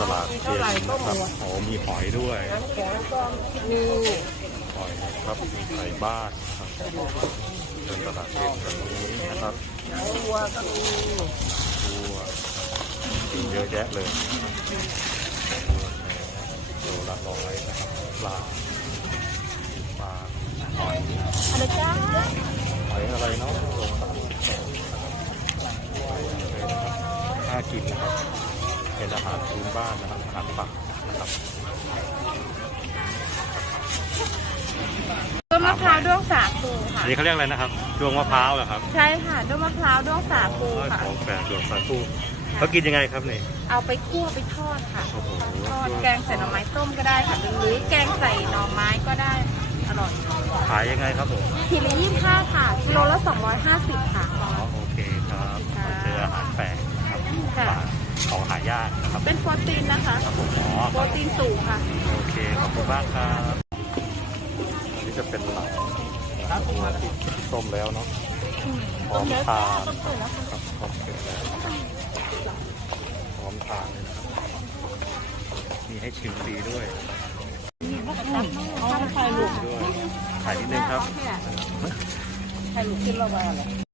ตลาดเย็นนะครับโอ้มีหอยด้วยน้ำแข็งหอยนะครับมีไก่บ้านนะครับเดินตลาดเย็นแบบนี้นะครับตัวัวก็มีวัวกินเยอะแยะเลยโลละร้อยนะครับปลาปลาหอยอะไรจ้าหอยอะไรเนาะโลสามสิบสองน่ากินนะครับ เป็นอาหารพื้นบ้านนะครับอาหารป่านะครับต้นมะพร้าวด้วงสาคูค่ะ อันนี้เขาเรียกอะไรนะครับดวงมะพร้าวเหรอครับใช่ค่ะด้วงมะพร้าวด้วงสาคูค่ะ ของแปลกดวงสาคูเขากินยังไงครับนี่เอาไปคั่วไปทอดค่ะโอ้โห ทอดแกงใส่หน่อไม้ต้มก็ได้ค่ะ หรือแกงใส่หน่อไม้ก็ได้อร่อยขายยังไงครับผมขีดละยี่สิบห้าค่ะกิโลละสองร้อยห้าสิบค่ะ อ๋อโอเคครับมาเจออาหารแปลกนะครับ ค่ะ ของหายากนะครับเป็นโปรตีนนะคะครับผมอ๋อโปรตีนสูงค่ะ โอเคขอบคุณมากครับอันนี้จะเป็นหลังตัวที่ต้มแล้วเนาะพร้อมทานครับพร้อมเกิดแล้วพร้อมทานเลยนะครับมีให้ชิมฟรีด้วยเอาไข่ลูกด้วยถ่ายนิดนึงครับ ไข่ลูกกินละบาทเหรอ